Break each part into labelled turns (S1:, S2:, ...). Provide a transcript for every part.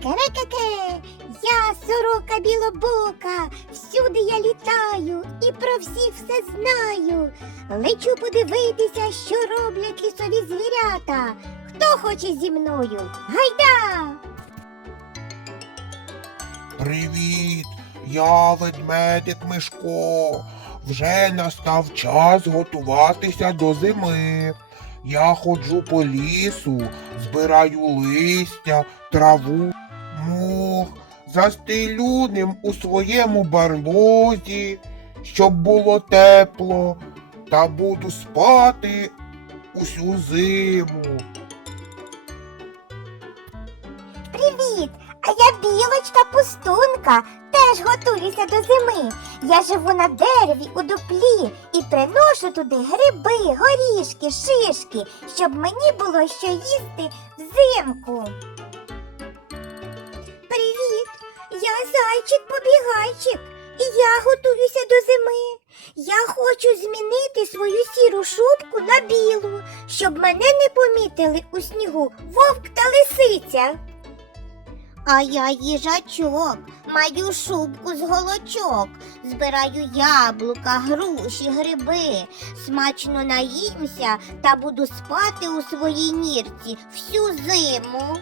S1: Скерекеке, я сорока білобока, всюди я літаю і про всіх все знаю. Лечу подивитися, що роблять лісові звірята. Хто хоче зі мною? Гайда!
S2: Привіт, я ведмедик Мишко. Вже настав час готуватися до зими. Я ходжу по лісу, збираю листя, траву, мох, застелю ним у своєму барлозі, щоб було тепло, та буду спати усю зиму.
S1: Привіт! А я білочка пустунка, теж готуюся до зими. Я живу на дереві у дуплі і приношу туди гриби, горішки, шишки, щоб мені було що їсти взимку. Я зайчик-побігайчик, і я готуюся до зими. Я хочу змінити свою сіру шубку на білу, щоб мене не помітили у снігу вовк та лисиця. А я їжачок, маю шубку з голочок, збираю яблука, груші, гриби, смачно наїмся та буду спати у своїй нірці всю зиму.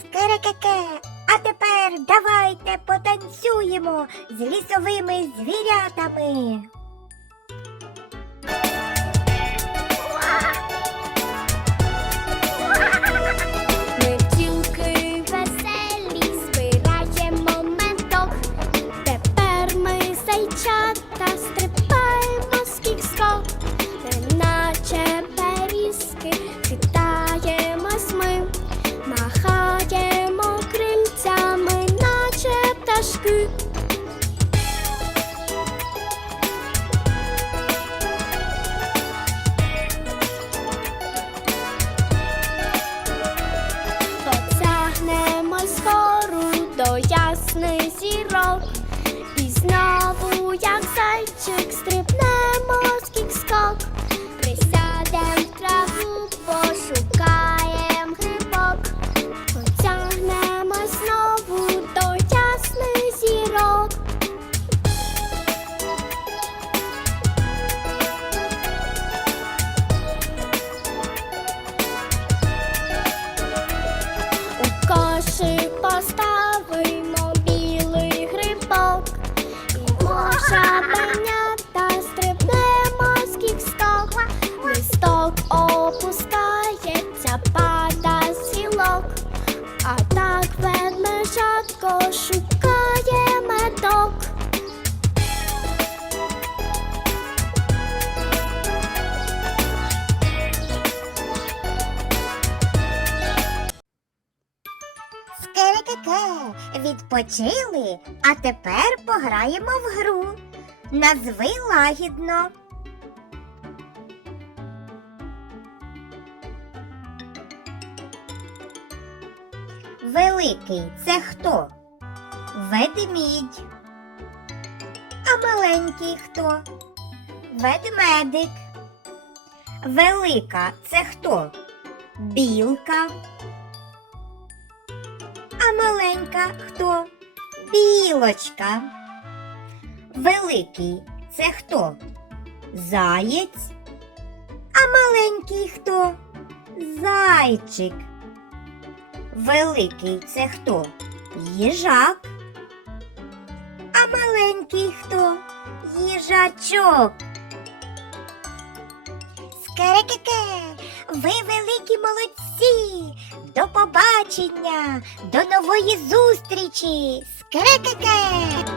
S1: Скерекеке, а тепер давайте потанцюємо з лісовими звірятами.
S3: Вгору до ясних зірок. І знову, як зайчик, стрибнемо
S1: Скерекеке, відпочили, а тепер пограємо в гру. Назви лагідно. Великий це хто? Ведмідь. А маленький хто? Ведмедик. Велика це хто? Білка. А маленька хто? Білочка. Великий це хто? Заєць. А маленький хто? Зайчик. Великий це хто? Їжак. А маленький хто? Їжачок. Скерекеке, ви великі молодці! До побачення, до нової зустрічі! Скрекеке!